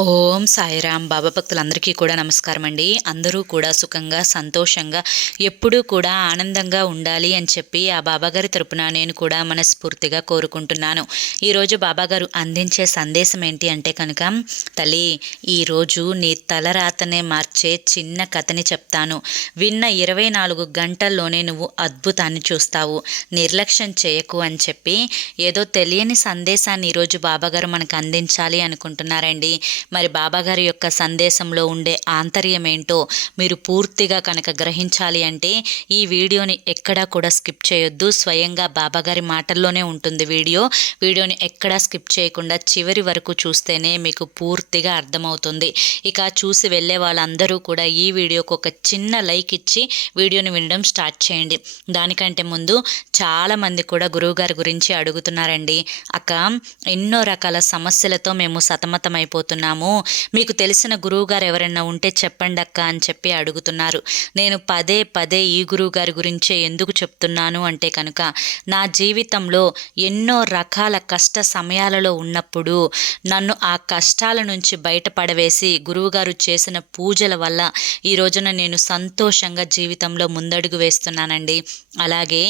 ఓం సాయిరామ్. బాబా భక్తులందరికీ కూడా నమస్కారం అండి. అందరూ కూడా సుఖంగా సంతోషంగా ఎప్పుడూ కూడా ఆనందంగా ఉండాలి అని చెప్పి ఆ బాబాగారి తరపున నేను కూడా మనస్ఫూర్తిగా కోరుకుంటున్నాను. ఈరోజు బాబాగారు అందించే సందేశం ఏంటి అంటే కనుక, తల్లి, ఈరోజు నీ తలరాతనే మార్చే చిన్న కథని చెప్తాను. విన్న 24 గంటల్లోనే నువ్వు అద్భుతాన్ని చూస్తావు. నిర్లక్ష్యం చేయకు అని చెప్పి ఏదో తెలియని సందేశాన్ని ఈరోజు బాబాగారు మనకు అందించాలి అనుకుంటున్నారండి. మరి బాబాగారి యొక్క సందేశంలో ఉండే ఆంతర్యం ఏంటో మీరు పూర్తిగా కనుక గ్రహించాలి అంటే ఈ వీడియోని ఎక్కడా కూడా స్కిప్ చేయొద్దు. స్వయంగా బాబాగారి మాటల్లోనే ఉంటుంది వీడియోని ఎక్కడా స్కిప్ చేయకుండా చివరి వరకు చూస్తేనే మీకు పూర్తిగా అర్థమవుతుంది. ఇక చూసి వెళ్ళే వాళ్ళందరూ కూడా ఈ వీడియోకి ఒక చిన్న లైక్ ఇచ్చి వీడియోని వినడం స్టార్ట్ చేయండి. దానికంటే ముందు చాలామంది కూడా గురువుగారి గురించి అడుగుతున్నారండి. అక్క, ఎన్నో రకాల సమస్యలతో మేము సతమతమైపోతున్నాము, మీకు తెలిసిన గురువుగారు ఎవరైనా ఉంటే చెప్పండి అక్క అని చెప్పి అడుగుతున్నారు. నేను పదే పదే ఈ గురువుగారి గురించే ఎందుకు చెప్తున్నాను అంటే కనుక, నా జీవితంలో ఎన్నో రకాల కష్ట సమయాలలో ఉన్నప్పుడు నన్ను ఆ కష్టాల నుంచి బయటపడవేసి గురువుగారు చేసిన పూజల వల్ల ఈ రోజున నేను సంతోషంగా జీవితంలో ముందడుగు వేస్తున్నానండి. అలాగే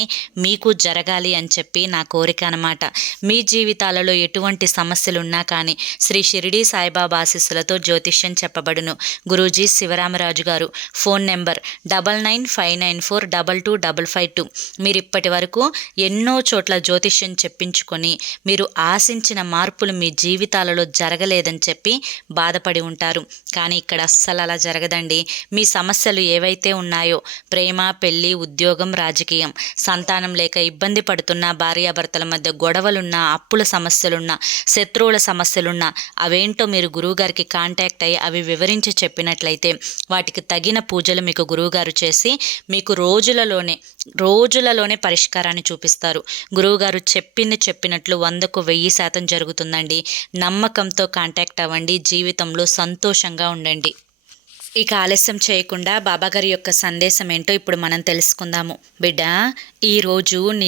మీకు జరగాలి అని చెప్పి నా కోరిక అన్నమాట. మీ జీవితాలలో ఎటువంటి సమస్యలున్నా కానీ శ్రీ షిరిడి సాయిబాబా ఆశీస్సులతో జ్యోతిష్యం చెప్పబడును. గురూజీ శివరామరాజు గారు. Phone number 9959422552. మీరు ఇప్పటి వరకు ఎన్నో చోట్ల జ్యోతిష్యం చెప్పించుకొని మీరు ఆశించిన మార్పులు మీ జీవితాలలో జరగలేదని చెప్పి బాధపడి ఉంటారు. కానీ ఇక్కడ అస్సలు అలా జరగదండి. మీ సమస్యలు ఏవైతే ఉన్నాయో, ప్రేమ, పెళ్లి, ఉద్యోగం, రాజకీయం, సంతానం లేక ఇబ్బంది పడుతున్న భార్యాభర్తల మధ్య గొడవలున్నా, అప్పుల సమస్యలున్నా, శత్రువుల సమస్యలున్నా, అవేంటో మీరు గురువుగారికి కాంటాక్ట్ అయ్యి అవి వివరించి చెప్పినట్లయితే వాటికి తగిన పూజలు మీకు గురువుగారు చేసి మీకు రోజులలోనే పరిష్కారాన్ని చూపిస్తారు. గురువుగారు చెప్పినట్లు 100కు 1000% జరుగుతుందండి. నమ్మకంతో కాంటాక్ట్ అవ్వండి. జీవితంలో సంతోషంగా ఉండండి. ఇక ఆలస్యం చేయకుండా బాబాగారి యొక్క సందేశం ఏంటో ఇప్పుడు మనం తెలుసుకుందాము. బిడ్డ, ఈరోజు నీ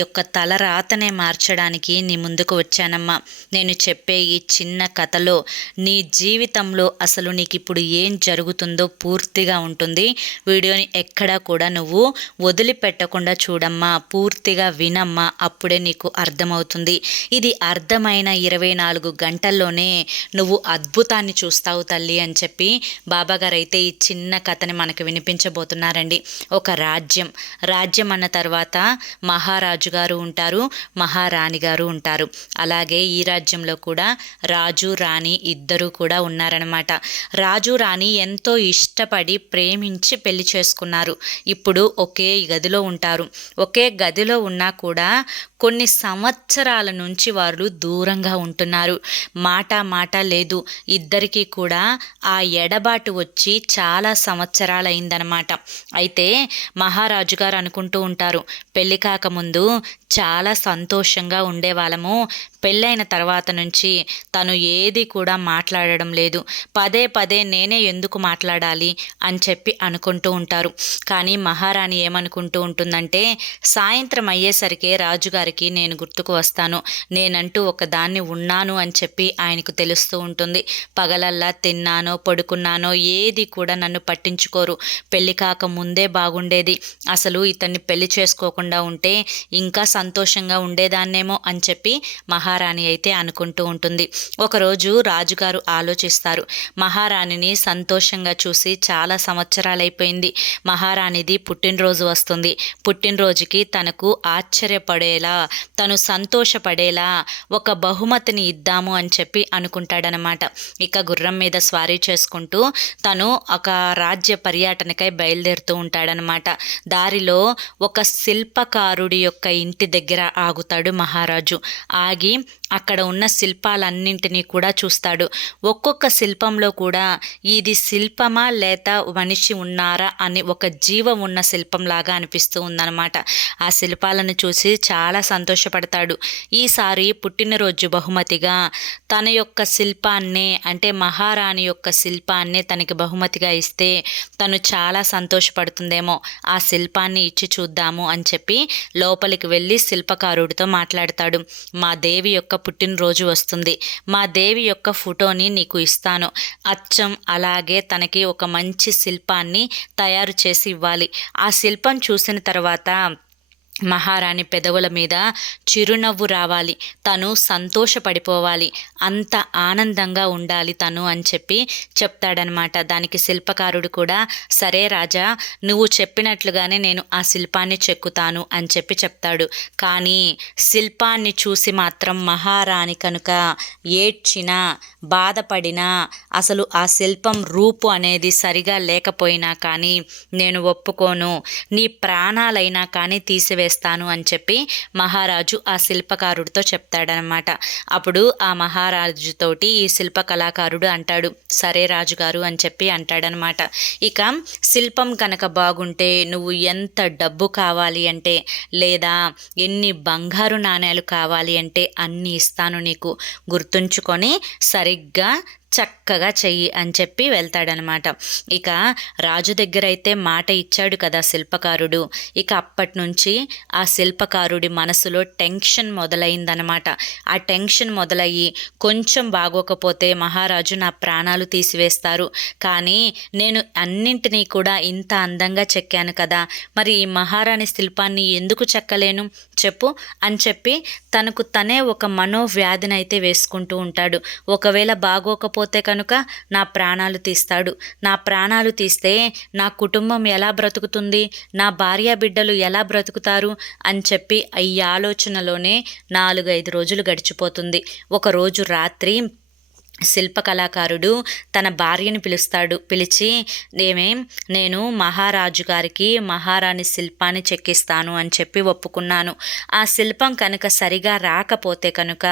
యొక్క తలరాతనే మార్చడానికి నీ ముందుకు వచ్చానమ్మా. నేను చెప్పే ఈ చిన్న కథలో నీ జీవితంలో అసలు నీకు ఇప్పుడు ఏం జరుగుతుందో పూర్తిగా ఉంటుంది. వీడియోని ఎక్కడా కూడా నువ్వు వదిలిపెట్టకుండా చూడమ్మా, పూర్తిగా వినమ్మా, అప్పుడే నీకు అర్థమవుతుంది. ఇది అర్థమైన 24 గంటల్లోనే నువ్వు అద్భుతాన్ని చూస్తావు తల్లి అని చెప్పి బాబాగారు అయితే ఈ చిన్న కథని మనకు వినిపించబోతున్నారండి. ఒక రాజ్యం అన్న తర్వాత మహారాజు గారు ఉంటారు, మహారాణి గారు ఉంటారు. అలాగే ఈ రాజ్యంలో కూడా రాజు, రాణి ఇద్దరు కూడా ఉన్నారనమాట. రాజు, రాణి ఎంతో ఇష్టపడి ప్రేమించి పెళ్లి చేసుకున్నారు. ఇప్పుడు ఒకే గదిలో ఉంటారు. ఒకే గదిలో ఉన్నా కూడా కొన్ని సంవత్సరాల నుంచి వారు దూరంగా ఉంటున్నారు. మాట లేదు. ఇద్దరికీ కూడా ఆ ఎడబాటు వచ్చి చాలా సంవత్సరాలైందనమాట. అయితే మహారాజు గారు అనుకుంటూ ఉంటారు, పెళ్లి కాకముందు చాలా సంతోషంగా ఉండేవాళ్ళము, పెళ్ళైన తర్వాత నుంచి తను ఏది కూడా మాట్లాడడం లేదు, పదే నేనే ఎందుకు మాట్లాడాలి అని చెప్పి అనుకుంటూ ఉంటారు. కానీ మహారాణి ఏమనుకుంటూ ఉంటుందంటే, సాయంత్రం అయ్యేసరికి రాజుగారికి నేను గుర్తుకు వస్తాను, నేనంటూ ఒకదాన్ని ఉన్నాను అని చెప్పి ఆయనకు తెలుస్తూ ఉంటుంది. పగలల్లా తిన్నానో పడుకున్నానో ఏది కూడా నన్ను పట్టించుకోరు. పెళ్లి కాక ముందే బాగుండేది, అసలు ఇతన్ని పెళ్లి చేసుకోకుండా ఉంటే ఇంకా సంతోషంగా ఉండేదాన్నేమో అని చెప్పి మహారాణి అయితే అనుకుంటూ ఉంటుంది. ఒకరోజు రాజుగారు ఆలోచిస్తారు. మహారాణిని సంతోషంగా చూసి చాలా సంవత్సరాలైపోయింది. మహారాణిది పుట్టినరోజు వస్తుంది. పుట్టినరోజుకి తనకు ఆశ్చర్యపడేలా, తను సంతోషపడేలా ఒక బహుమతిని ఇద్దాము అని చెప్పి అనుకుంటాడనమాట. ఇక గుర్రం మీద స్వారీ చేసుకుంటూ తను ఒక రాజ్య పర్యటనకై బయలుదేరుతూ ఉంటాడనమాట. దారిలో ఒక శిల్పకారుడి యొక్క ఇంటి దగ్గర ఆగుతాడు మహారాజు. ఆగి అక్కడ ఉన్న శిల్పాలన్నింటినీ కూడా చూస్తాడు. ఒక్కొక్క శిల్పంలో కూడా ఇది శిల్పమా లేక మనిషి ఉన్నారా అని ఒక జీవం ఉన్న శిల్పంలాగా అనిపిస్తూ ఉందన్నమాట. ఆ శిల్పాలను చూసి చాలా సంతోషపడతాడు. ఈసారి పుట్టినరోజు బహుమతిగా తన యొక్క శిల్పాన్నే, అంటే మహారాణి యొక్క శిల్పాన్నే తనకి బహుమతిగా ఇస్తే తను చాలా సంతోషపడుతుందేమో, ఆ శిల్పాన్ని ఇచ్చి చూద్దాము అని చెప్పి లోపలికి వెళ్ళి శిల్పకారుడితో మాట్లాడతాడు. మా దేవి దేవి యొక్క పుట్టినరోజు వస్తుంది, మా దేవి యొక్క ఫోటోని నీకు ఇస్తాను, అచ్చం అలాగే తనకి ఒక మంచి శిల్పాన్ని తయారు చేసి ఇవ్వాలి. ఆ శిల్పం చూసిన తర్వాత మహారాణి పెదవుల మీద చిరునవ్వు రావాలి, తను సంతోషపడిపోవాలి, అంత ఆనందంగా ఉండాలి తను అని చెప్పి చెప్తాడనమాట. దానికి శిల్పకారుడు కూడా సరే రాజా, నువ్వు చెప్పినట్లుగానే నేను ఆ శిల్పాన్ని చెక్కుతాను అని చెప్పి చెప్తాడు. కానీ శిల్పాన్ని చూసి మాత్రం మహారాణి కనుక ఏడ్చినా బాధపడినా, అసలు ఆ శిల్పం రూపు అనేది సరిగా లేకపోయినా కానీ నేను ఒప్పుకోను, నీ ప్రాణాలైనా కానీ తీసివేస్తాను అని చెప్పి మహారాజు ఆ శిల్పకారుడితో చెప్తాడనమాట. అప్పుడు ఆ మహారాజుతోటి ఈ శిల్ప కళాకారుడు అంటాడు, సరే రాజుగారు అని చెప్పి అంటాడనమాట. ఇక శిల్పం కనుక బాగుంటే నువ్వు ఎంత డబ్బు కావాలి అంటే, లేదా ఎన్ని బంగారు నాణేలు కావాలి అంటే అన్నీ ఇస్తాను నీకు, గుర్తుంచుకొని సరిగ్గా చక్కగా చెయ్యి అని చెప్పి వెళ్తాడనమాట. ఇక రాజు దగ్గర అయితే మాట ఇచ్చాడు కదా శిల్పకారుడు. ఇక అప్పటి నుంచి ఆ శిల్పకారుడి మనసులో టెన్షన్ మొదలైందనమాట. ఆ టెన్షన్ మొదలయ్యి కొంచెం బాగోకపోతే మహారాజు నా ప్రాణాలు తీసివేస్తారు, కానీ నేను అన్నింటినీ కూడా ఇంత అందంగా చెక్కాను కదా, మరి ఈ మహారాణి శిల్పాన్ని ఎందుకు చెక్కలేను చెప్పు అని చెప్పి తనకు తనే ఒక మనోవ్యాధిని అయితే వేసుకుంటూ ఉంటాడు. ఒకవేళ బాగోకపోతే కనుక నా ప్రాణాలు తీస్తాడు, నా ప్రాణాలు తీస్తే నా కుటుంబం ఎలా బ్రతుకుతుంది, నా భార్య బిడ్డలు ఎలా బ్రతుకుతారు అని చెప్పి ఈ ఆలోచనలోనే 4-5 రోజులు గడిచిపోతుంది. ఒకరోజు రాత్రి శిల్పకళాకారుడు తన భార్యను పిలిచి నేను మహారాజు గారికి మహారాణి శిల్పాన్ని చెక్కిస్తాను అని చెప్పి ఒప్పుకున్నాను, ఆ శిల్పం కనుక సరిగా రాకపోతే కనుక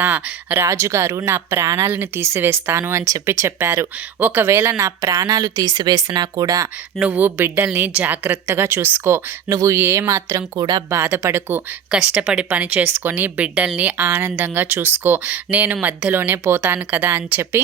రాజుగారు నా ప్రాణాలను తీసివేస్తాను అని చెప్పారు. ఒకవేళ నా ప్రాణాలు తీసివేసినా కూడా నువ్వు బిడ్డల్ని జాగ్రత్తగా చూసుకో, నువ్వు ఏమాత్రం కూడా బాధపడకు, కష్టపడి పని చేసుకొని బిడ్డల్ని ఆనందంగా చూసుకో, నేను మధ్యలోనే పోతాను కదా అని చెప్పి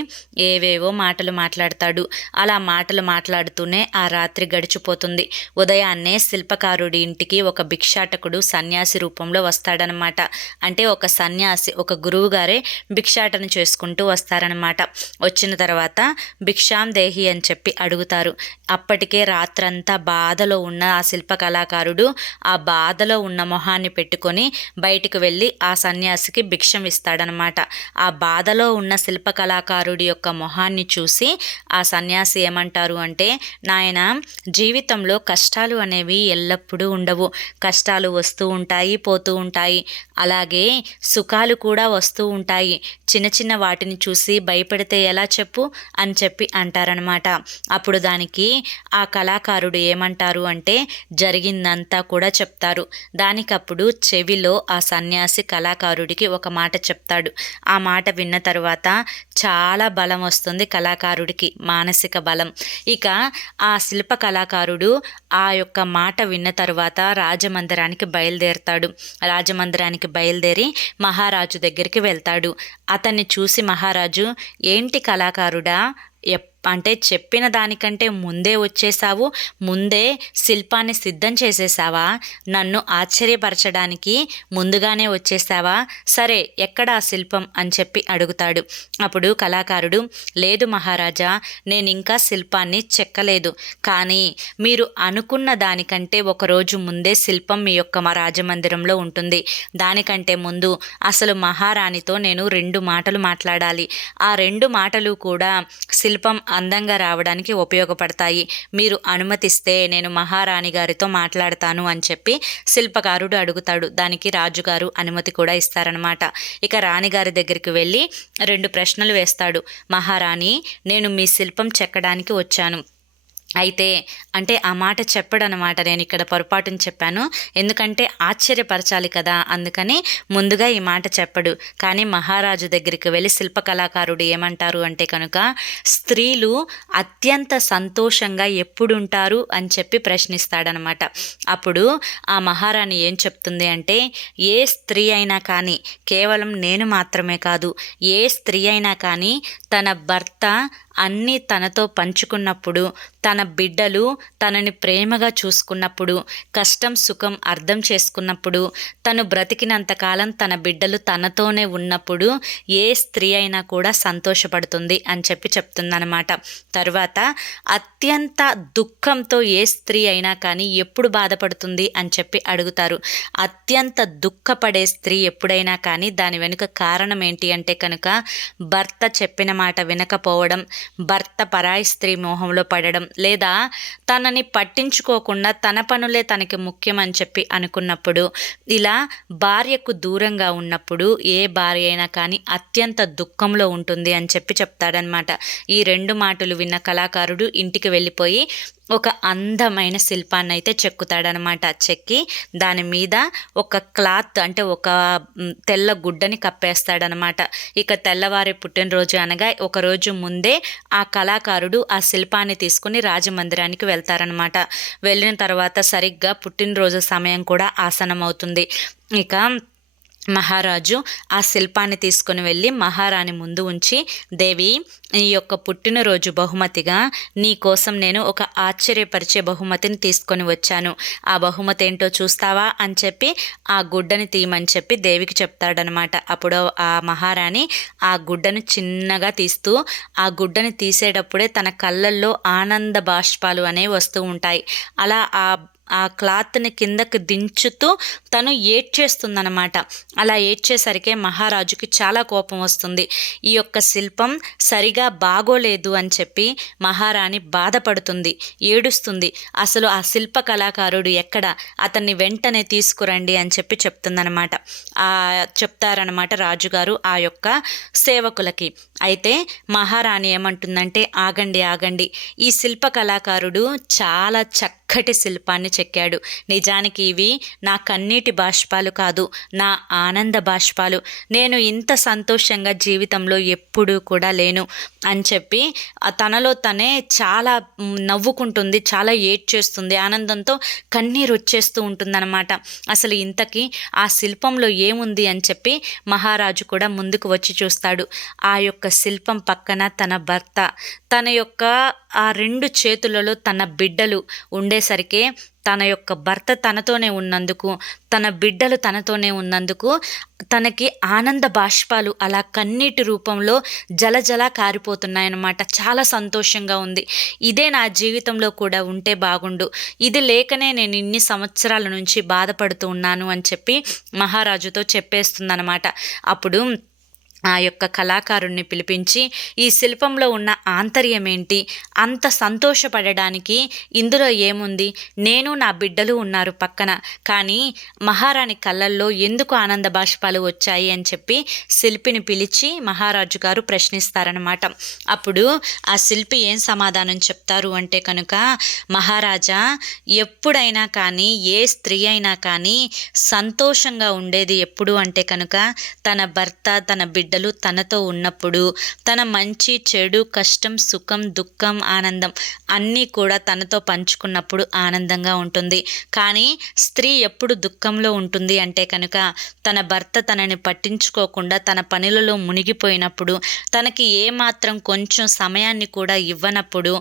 ఏవేవో మాటలు మాట్లాడతాడు. అలా మాటలు మాట్లాడుతూనే ఆ రాత్రి గడిచిపోతుంది. ఉదయాన్నే శిల్పకారుడి ఇంటికి ఒక భిక్షాటకుడు సన్యాసి రూపంలో వస్తాడనమాట. అంటే ఒక సన్యాసి, ఒక గురువు గారే భిక్షాటన చేసుకుంటూ వస్తారనమాట. వచ్చిన తర్వాత భిక్షాం దేహి అని చెప్పి అడుగుతారు. అప్పటికే రాత్రంతా బాధలో ఉన్న ఆ శిల్ప కళాకారుడు ఆ బాధలో ఉన్న మొహాన్ని పెట్టుకొని బయటికి వెళ్ళి ఆ సన్యాసికి భిక్షం ఇస్తాడనమాట. ఆ బాధలో ఉన్న శిల్ప కళాకారుడి యొక్క మొహాన్ని చూసి ఆ సన్యాసి ఏమంటారు అంటే, నాయన, జీవితంలో కష్టాలు అనేవి ఎల్లప్పుడూ ఉండవు, కష్టాలు వస్తూ ఉంటాయి పోతూ ఉంటాయి, అలాగే సుఖాలు కూడా వస్తూ ఉంటాయి, చిన్న చిన్న వాటిని చూసి భయపడితే ఎలా చెప్పు అని చెప్పి అంటారనమాట. అప్పుడు దానికి ఆ కళాకారుడు ఏమంటారు అంటే జరిగిందంతా కూడా చెప్తారు. దానికప్పుడు చెవిలో ఆ సన్యాసి కళాకారుడికి ఒక మాట చెప్తాడు. ఆ మాట విన్న తర్వాత చాలా బలం వస్తుంది కళాకారుడికి, మానసిక బలం. ఇక ఆ శిల్ప కళాకారుడు ఆ యొక్క మాట విన్న తర్వాత రాజమందిరానికి బయలుదేరతాడు. రాజమందిరానికి బయలుదేరి మహారాజు దగ్గరికి వెళ్తాడు. అతన్ని చూసి మహారాజు, ఏంటి కళాకారుడా, అంటే చెప్పిన దానికంటే ముందే వచ్చేసావు, ముందే శిల్పాన్ని సిద్ధం చేసేసావా, నన్ను ఆశ్చర్యపరచడానికి ముందుగానే వచ్చేసావా, సరే ఎక్కడ ఆ శిల్పం అని చెప్పి అడుగుతాడు. అప్పుడు కళాకారుడు, లేదు మహారాజా, నేను ఇంకా శిల్పాన్ని చెక్కలేదు, కానీ మీరు అనుకున్న దానికంటే ఒకరోజు ముందే శిల్పం మీ యొక్క మా రాజమందిరంలో ఉంటుంది. దానికంటే ముందు అసలు మహారాణితో నేను 2 మాటలు మాట్లాడాలి. ఆ 2 మాటలు కూడా శిల్పం అందంగా రావడానికి ఉపయోగపడతాయి. మీరు అనుమతిస్తే నేను మహారాణి గారితో మాట్లాడతాను అని చెప్పి శిల్పకారుడు అడుగుతాడు. దానికి రాజుగారు అనుమతి కూడా ఇస్తారనమాట. ఇక రాణిగారి దగ్గరికి వెళ్ళి 2 ప్రశ్నలు వేస్తాడు. మహారాణి, నేను మీ శిల్పం చెక్కడానికి వచ్చాను, అయితే అంటే ఆ మాట చెప్పడనమాట, నేను ఇక్కడ పొరపాటుని చెప్పాను, ఎందుకంటే ఆశ్చర్యపరచాలి కదా, అందుకని ముందుగా ఈ మాట చెప్పడు. కానీ మహారాజు దగ్గరికి వెళ్ళి శిల్పకళాకారుడు ఏమంటారు అంటే కనుక, స్త్రీలు అత్యంత సంతోషంగా ఎప్పుడుంటారు అని చెప్పి ప్రశ్నిస్తాడనమాట. అప్పుడు ఆ మహారాణి ఏం చెప్తుంది అంటే, ఏ స్త్రీ అయినా కానీ, కేవలం నేను మాత్రమే కాదు, ఏ స్త్రీ అయినా కానీ తన భర్త అన్నీ తనతో పంచుకున్నప్పుడు, తన బిడ్డలు తనని ప్రేమగా చూసుకున్నప్పుడు, కష్టం సుఖం అర్థం చేసుకున్నప్పుడు, తను బ్రతికినంతకాలం తన బిడ్డలు తనతోనే ఉన్నప్పుడు ఏ స్త్రీ అయినా కూడా సంతోషపడుతుంది అని చెప్పి చెప్తుందనమాట. తరువాత అత్యంత దుఃఖంతో ఏ స్త్రీ అయినా కానీ ఎప్పుడు బాధపడుతుంది అని చెప్పి అడుగుతారు. అత్యంత దుఃఖపడే స్త్రీ ఎప్పుడైనా కానీ దాని వెనుక కారణం ఏంటి అంటే కనుక భర్త చెప్పిన మాట వినకపోవడం, భర్త పరాయి స్త్రీ మోహంలో పడడం, లేదా తనని పట్టించుకోకుండా తన పనులే తనకి ముఖ్యం అని చెప్పి అనుకున్నప్పుడు, ఇలా భార్యకు దూరంగా ఉన్నప్పుడు ఏ భార్య అయినా కానీ అత్యంత దుఃఖంలో ఉంటుంది అని చెప్పి చెప్తాడనమాట. ఈ 2 మాటలు విన్న కళాకారుడు ఇంటికి వెళ్ళిపోయి ఒక అందమైన శిల్పాన్ని అయితే చెక్కుతాడనమాట. చెక్కి దాని మీద ఒక క్లాత్ అంటే ఒక తెల్ల గుడ్డని కప్పేస్తాడనమాట. ఇక తెల్లవారి పుట్టినరోజు అనగా ఒక రోజు ముందే ఆ కళాకారుడు ఆ శిల్పాన్ని తీసుకుని రాజమందిరానికి వెళ్తారనమాట. వెళ్ళిన తర్వాత సరిగ్గా పుట్టినరోజు సమయం కూడా ఆసన్నమవుతుంది. ఇక మహారాజు ఆ శిల్పాన్ని తీసుకుని వెళ్ళి మహారాణి ముందు ఉంచి, దేవి, ఈ యొక్క పుట్టినరోజు బహుమతిగా నీ కోసం నేను ఒక ఆశ్చర్యపరిచే బహుమతిని తీసుకొని వచ్చాను. ఆ బహుమతి ఏంటో చూస్తావా అని చెప్పి ఆ గుడ్డని తీయమని చెప్పి దేవికి చెప్తాడనమాట. అప్పుడు ఆ మహారాణి ఆ గుడ్డను చిన్నగా తీస్తూ, ఆ గుడ్డని తీసేటప్పుడే తన కళ్ళల్లో ఆనంద బాష్పాలు అనేవి వస్తూ ఉంటాయి. అలా ఆ క్లాత్ని కిందకి దించుతూ తను ఏడ్చేస్తుందన్నమాట. అలా ఏడ్చేసరికి మహారాజుకి చాలా కోపం వస్తుంది. ఈ యొక్క శిల్పం సరిగా బాగోలేదు అని చెప్పి మహారాణి బాధపడుతుంది, ఏడుస్తుంది. అసలు ఆ శిల్ప కళాకారుడు ఎక్కడ, అతన్ని వెంటనే తీసుకురండి అని చెప్పి చెప్తుందనమాట. చెప్తారనమాట రాజుగారు ఆ యొక్క సేవకులకి. అయితే మహారాణి ఏమంటుందంటే, ఆగండి ఆగండి, ఈ శిల్ప కళాకారుడు చాలా చక్కటి శిల్పాన్ని చెక్కాడు. నిజానికి ఇవి నా కన్నీటి బాష్పాలు కాదు, నా ఆనంద బాష్పాలు. నేను ఇంత సంతోషంగా జీవితంలో ఎప్పుడూ కూడా లేను అని చెప్పి తనలో తనే చాలా నవ్వుకుంటుంది, చాలా ఏడ్చేస్తుంది, ఆనందంతో కన్నీరు వచ్చేస్తూ ఉంటుందన్నమాట. అసలు ఇంతకీ ఆ శిల్పంలో ఏముంది అని చెప్పి మహారాజు కూడా ముందుకు వచ్చి చూస్తాడు. ఆ యొక్క శిల్పం పక్కన తన భర్త, తన యొక్క ఆ 2 చేతులలో తన బిడ్డలు ఉండేసరికి తన యొక్క భర్త తనతోనే ఉన్నందుకు, తన బిడ్డలు తనతోనే ఉన్నందుకు తనకి ఆనంద బాష్పాలు అలా కన్నీటి రూపంలో జలజల కారిపోతున్నాయన్నమాట. చాలా సంతోషంగా ఉంది. ఇదే నా జీవితంలో కూడా ఉంటే బాగుండు, ఇది లేకనే నేను ఇన్ని సంవత్సరాల నుంచి బాధపడుతూ ఉన్నాను అని చెప్పి మహారాజుతో చెప్పేస్తుందన్నమాట. అప్పుడు ఆ యొక్క కళాకారుణ్ణి పిలిపించి, ఈ శిల్పంలో ఉన్న ఆంతర్యం ఏంటి, అంత సంతోషపడడానికి ఇందులో ఏముంది, నేను నా బిడ్డలు ఉన్నారు పక్కన, కానీ మహారాణి కళ్ళల్లో ఎందుకు ఆనంద బాష్పాలు వచ్చాయి అని చెప్పి శిల్పిని పిలిచి మహారాజు గారు ప్రశ్నిస్తారనమాట. అప్పుడు ఆ శిల్పి ఏం సమాధానం చెప్తారు అంటే కనుక, మహారాజా, ఎప్పుడైనా కానీ ఏ స్త్రీ అయినా కానీ సంతోషంగా ఉండేది ఎప్పుడు అంటే కనుక తన భర్త తన బిడ్డలు తనతో ఉన్నప్పుడు, తన మంచి చెడు కష్టం సుఖం దుఃఖం ఆనందం అన్నీ కూడా తనతో పంచుకున్నప్పుడు ఆనందంగా ఉంటుంది. కానీ స్త్రీ ఎప్పుడు దుఃఖంలో ఉంటుంది అంటే కనుక తన భర్త తనని పట్టించుకోకుండా తన పనులలో మునిగిపోయినప్పుడు, తనకి ఏమాత్రం కొంచెం సమయాన్ని కూడా ఇవ్వనప్పుడు,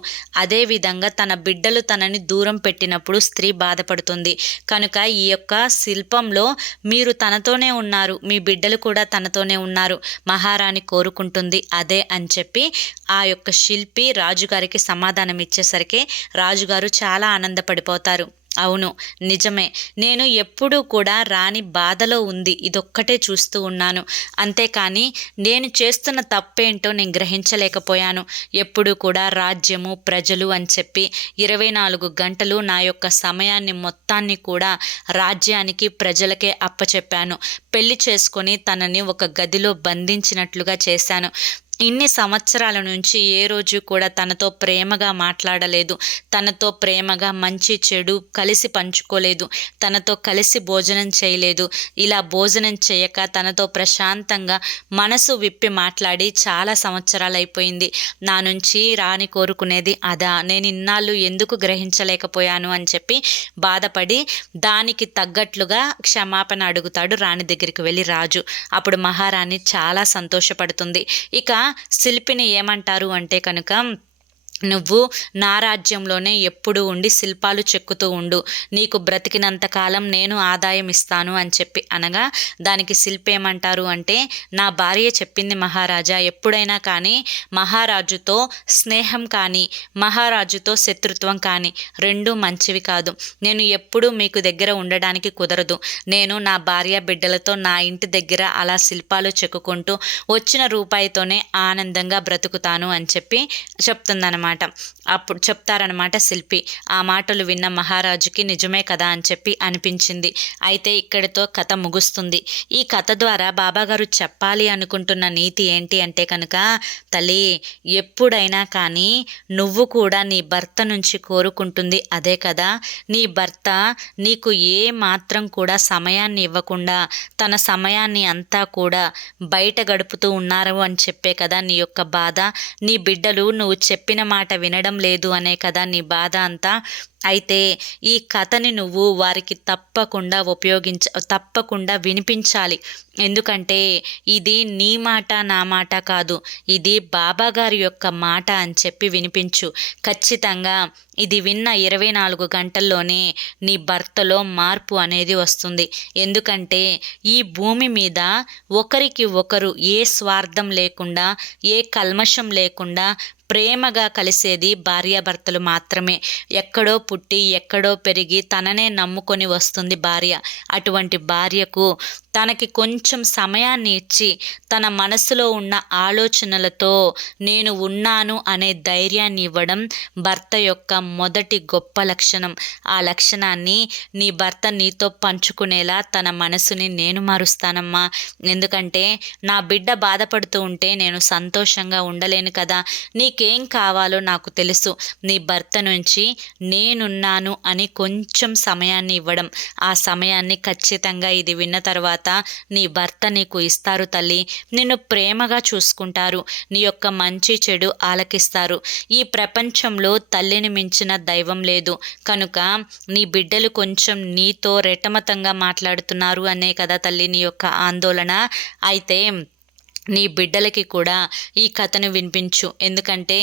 అదేవిధంగా తన బిడ్డలు తనని దూరం పెట్టినప్పుడు స్త్రీ బాధపడుతుంది. కనుక ఈ యొక్క శిల్పంలో మీరు తనతోనే ఉన్నారు, మీ బిడ్డలు కూడా తనతోనే ఉన్నారు, మహారాణి కోరుకుంటుంది అదే అని చెప్పి ఆ యొక్క శిల్పి రాజుగారికి సమాధానం ఇచ్చేసరికి రాజుగారు చాలా ఆనందపడిపోతారు. అవును, నిజమే, నేను ఎప్పుడూ కూడా రాణి బాధలో ఉంది ఇదొక్కటే చూస్తూ ఉన్నాను, అంతేకాని నేను చేస్తున్న తప్పేంటో నేను గ్రహించలేకపోయాను. ఎప్పుడూ కూడా రాజ్యము ప్రజలు అని చెప్పి 24 గంటలు నా యొక్క సమయాన్ని మొత్తాన్ని కూడా రాజ్యానికి ప్రజలకే అప్పచెప్పాను. పెళ్లి చేసుకొని తనని ఒక గదిలో బంధించినట్లుగా చేశాను. ఇన్ని సంవత్సరాల నుంచి ఏ రోజు కూడా తనతో ప్రేమగా మాట్లాడలేదు, తనతో ప్రేమగా మంచి చెడు కలిసి పంచుకోలేదు, తనతో కలిసి భోజనం చేయలేదు. ఇలా భోజనం చేయక తనతో ప్రశాంతంగా మనసు విప్పి మాట్లాడి చాలా సంవత్సరాలు అయిపోయింది. నా నుంచి రాణి కోరుకునేది అదా, నేను ఇన్నాళ్ళు ఎందుకు గ్రహించలేకపోయాను అని చెప్పి బాధపడి దానికి తగ్గట్లుగా క్షమాపణ అడుగుతాడు రాణి దగ్గరికి వెళ్ళి రాజు. అప్పుడు మహారాణి చాలా సంతోషపడుతుంది. ఇక శిల్పిని ఏమంటారు అంటే కనుక, నువ్వు నా రాజ్యంలోనే ఎప్పుడు ఉండి శిల్పాలు చెక్కుతూ ఉండు, నీకు బ్రతికినంత కాలం నేను ఆదాయం ఇస్తాను అని చెప్పి అనగా దానికి శిల్పి ఏమంటారు అంటే, నా భార్య చెప్పింది మహారాజా, ఎప్పుడైనా కానీ మహారాజుతో స్నేహం కానీ మహారాజుతో శత్రుత్వం కానీ రెండూ మంచివి కాదు. నేను ఎప్పుడూ మీకు దగ్గర ఉండడానికి కుదరదు. నేను నా భార్య బిడ్డలతో నా ఇంటి దగ్గర అలా శిల్పాలు చెక్కుకుంటూ వచ్చిన రూపాయితోనే ఆనందంగా బ్రతుకుతాను అని చెప్పి చెప్తుందన్నమాట. అప్పుడు చెప్తారనమాట శిల్పి. ఆ మాటలు విన్న మహారాజుకి నిజమే కదా అని చెప్పి అనిపించింది. అయితే ఇక్కడితో కథ ముగుస్తుంది. ఈ కథ ద్వారా బాబాగారు చెప్పాలి అనుకుంటున్న నీతి ఏంటి అంటే కనుక, తల్లి ఎప్పుడైనా కానీ నువ్వు కూడా నీ భర్త నుంచి కోరుకుంటుంది అదే కదా. నీ భర్త నీకు ఏ మాత్రం కూడా సమయాన్ని ఇవ్వకుండా తన సమయాన్ని అంతా కూడా బయట గడుపుతూ ఉన్నారు అని చెప్పే కదా నీ యొక్క బాధ. నీ బిడ్డలు నువ్వు చెప్పిన మాట వినడం లేదు అనే కదా నీ బాధ అంతా. అయితే ఈ కథని నువ్వు వారికి తప్పకుండా వినిపించాలి. ఎందుకంటే ఇది నీ మాట నా మాట కాదు, ఇది బాబాగారి యొక్క మాట అని చెప్పి వినిపించు. ఖచ్చితంగా ఇది విన్న 24 గంటల్లోనే నీ భర్తలో మార్పు అనేది వస్తుంది. ఎందుకంటే ఈ భూమి మీద ఒకరికి ఒకరు ఏ స్వార్థం లేకుండా ఏ కల్మషం లేకుండా ప్రేమగా కలిసేది భార్యాభర్తలు మాత్రమే. ఎక్కడో పుట్టి ఎక్కడో పెరిగి తననే నమ్ముకొని వస్తుంది భార్య. అటువంటి భార్యకు తనకి కొంచెం సమయాన్ని ఇచ్చి తన మనసులో ఉన్న ఆలోచనలతో నేను ఉన్నాను అనే ధైర్యాన్ని ఇవ్వడం భర్త యొక్క మొదటి గొప్ప లక్షణం. ఆ లక్షణాన్ని నీ భర్త నీతో పంచుకునేలా తన మనసుని నేను మారుస్తానమ్మా. ఎందుకంటే నా బిడ్డ బాధపడుతూ ఉంటే నేను సంతోషంగా ఉండలేను కదా. నీకేం కావాలో నాకు తెలుసు. నీ భర్త నుంచి నేనున్నాను అని కొంచెం సమయాన్ని ఇవ్వడం. ఆ సమయాన్ని ఖచ్చితంగా ఇది విన్న తర్వాత నీ భర్త నీకు ఇస్తారు తల్లి. నిన్ను ప్రేమగా చూసుకుంటారు. నీ యొక్క మంచి చెడు ఆలకిస్తారు. ఈ ప్రపంచంలో తల్లిని మించిన దైవం లేదు. కనుక నీ బిడ్డలు కొంచెం నీతో రెటమతంగా మాట్లాడుతున్నారు అనే కదా తల్లి నీ యొక్క ఆందోళన. అయితే నీ బిడ్డలకి కూడా ఈ కథను వినిపించు. ఎందుకంటే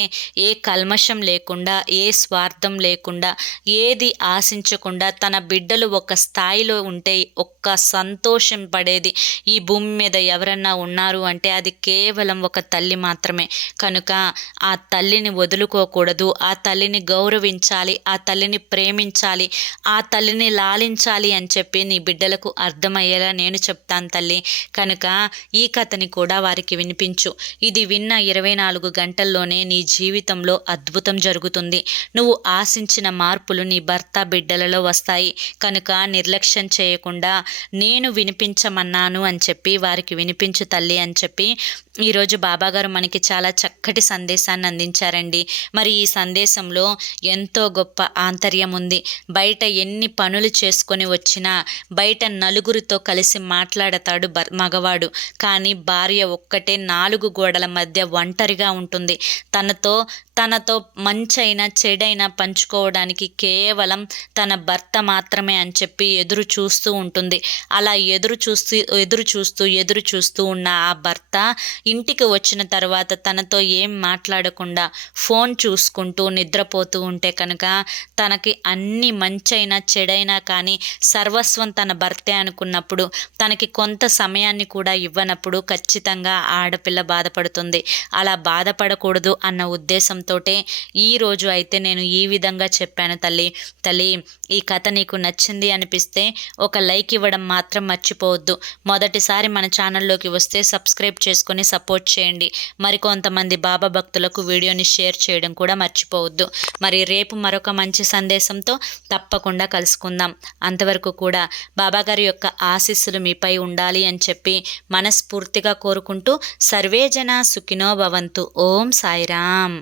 ఏ కల్మషం లేకుండా ఏ స్వార్థం లేకుండా ఏది ఆశించకుండా తన బిడ్డలు ఒక స్థాయిలో ఉంటే ఒక్క సంతోషం పడేది ఈ భూమి మీద ఎవరన్నా ఉన్నారు అంటే అది కేవలం ఒక తల్లి మాత్రమే. కనుక ఆ తల్లిని వదులుకోకూడదు. ఆ తల్లిని గౌరవించాలి, ఆ తల్లిని ప్రేమించాలి, ఆ తల్లిని లాలించాలి అని చెప్పి నీ బిడ్డలకు అర్థమయ్యేలా నేను చెప్తాను తల్లి. కనుక ఈ కథని కూడా వారికి వినిపించు. ఇది విన్న 24 గంటల్లోనే నీ జీవితంలో అద్భుతం జరుగుతుంది. నువ్వు ఆశించిన మార్పులు నీ భర్త బిడ్డలలో వస్తాయి. కనుక నిర్లక్ష్యం చేయకుండా నేను వినిపించమన్నాను అని చెప్పి వారికి వినిపించు తల్లి అని చెప్పి ఈరోజు బాబాగారు మనకి చాలా చక్కటి సందేశాన్ని అందించారండి. మరి ఈ సందేశంలో ఎంతో గొప్ప ఆంతర్యం ఉంది. బయట ఎన్ని పనులు చేసుకొని వచ్చినా బయట నలుగురితో కలిసి మాట్లాడతాడు మగవాడు. కానీ భార్య ఒక్కటే 4 గోడల మధ్య ఒంటరిగా ఉంటుంది. తనతో మంచైనా చెడైనా పంచుకోవడానికి కేవలం తన భర్త మాత్రమే అని చెప్పి ఎదురు చూస్తూ ఉంటుంది. అలా ఎదురు చూస్తూ ఉన్న ఆ భర్త ఇంటికి వచ్చిన తర్వాత తనతో ఏం మాట్లాడకుండా ఫోన్ చూసుకుంటూ నిద్రపోతూ ఉంటే కనుక తనకి అన్ని మంచైనా చెడైనా కానీ సర్వస్వం తన భర్తే అనుకున్నప్పుడు తనకి కొంత సమయాన్ని కూడా ఇవ్వనప్పుడు ఖచ్చితంగా ఆడపిల్ల బాధపడుతుంది. అలా బాధపడకూడదు అన్న ఉద్దేశంతో ఈరోజు అయితే నేను ఈ విధంగా చెప్పాను తల్లి. ఈ కథ నీకు నచ్చింది అనిపిస్తే ఒక లైక్ ఇవ్వడం మాత్రం మర్చిపోవద్దు. మొదటిసారి మన ఛానల్లోకి వస్తే సబ్స్క్రైబ్ చేసుకొని సపోర్ట్ చేయండి. మరికొంతమంది బాబా భక్తులకు వీడియోని షేర్ చేయడం కూడా మర్చిపోవద్దు. మరి రేపు మరొక మంచి సందేశంతో తప్పకుండా కలుసుకుందాం. అంతవరకు కూడా బాబాగారి యొక్క ఆశీస్సులు మీపై ఉండాలి అని చెప్పి మనస్ఫూర్తిగా కోరుకుంటూ సర్వేజన సుఖినో భవంతు. ఓం సాయిరామ్.